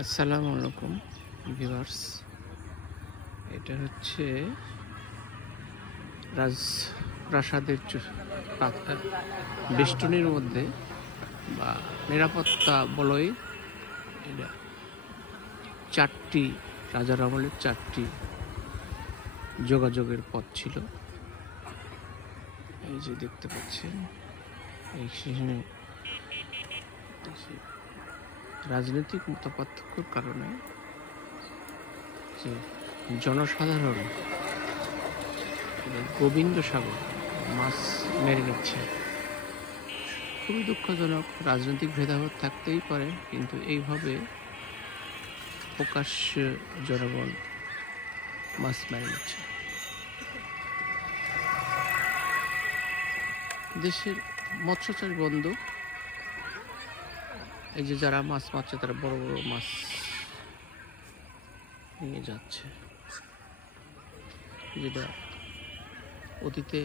আসসালামু আলাইকুম ভিউয়ার্স। এটা হচ্ছে রাজপ্রাসাদের বেষ্টনীর মধ্যে বা নিরাপত্তা বলয় এটা চারটি রাজার আমলের চারটি যোগাযোগের পথ ছিল। এই যে দেখতে পাচ্ছেন, এই সেখানে রাজনৈতিক মতপার্থক্যের কারণে যে জনসাধারণ গোবিন্দ সাগর মাছ মেরে নিচ্ছে, খুবই দুঃখজনক। রাজনৈতিক ভেদাভেদ থাকতেই পারে, কিন্তু এইভাবে প্রকাশ্য জনগণ মাছ মেরে নিচ্ছে। দেশের মৎস্যচাষ বন্ধ। এই যে যারা মাছ মারছে তারা বড় বড় মাছ নিয়ে যাচ্ছে, যেটা অতীতে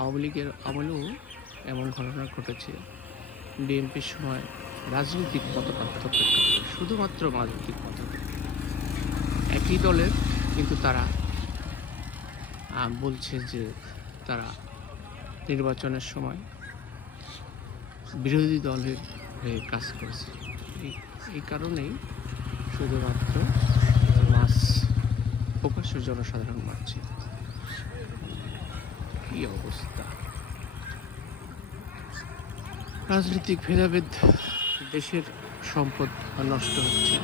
আওয়ামী লীগের আমলেও এমন ঘটনা ঘটেছে। বিএনপির সময় রাজনৈতিক মতপার্থক্যের কারণে, শুধুমাত্র রাজনৈতিক মতপার্থক্য, একই দলের, কিন্তু তারা বলছে যে তারা নির্বাচনের সময় বিরোধী দলের হয়ে কাজ করেছে। এই কারণেই শুধুমাত্র মাছ প্রকাশ্য জনসাধারণ মারছে। কি অবস্থা! রাজনৈতিক ভেদাভেদ, দেশের সম্পদ নষ্ট হচ্ছে।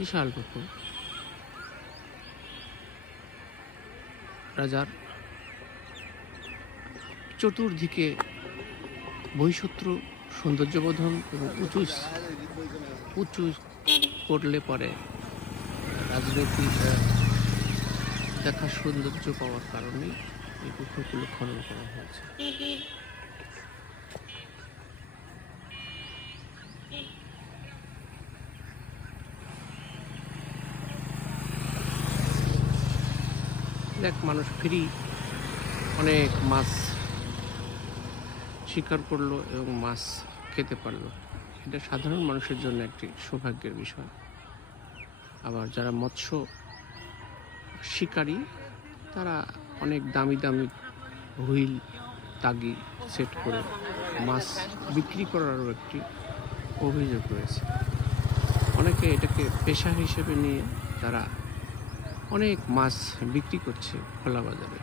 বিশাল পুকুর, রাজার চতুর্দিকে বহিঃশত্রু সৌন্দর্যবোধন এবং উঁচু করলে পরে রাজনৈতিক দেখার সৌন্দর্য পাওয়ার কারণে এই পুকুরগুলো খনন করা হয়েছে। এক মানুষ ফ্রি অনেক মাছ শিকার করলো এবং মাছ খেতে পারলো। এটা সাধারণ মানুষের জন্য একটি সৌভাগ্যের বিষয়। আবার যারা মৎস্য শিকারী, তারা অনেক দামি দামি হুইল তাগি সেট করে মাছ বিক্রি করারও একটি অভিযোগ রয়েছে। অনেকে এটাকে পেশা হিসেবে নিয়ে তারা অনেক মাছ বিক্রি করছে খোলা বাজারে।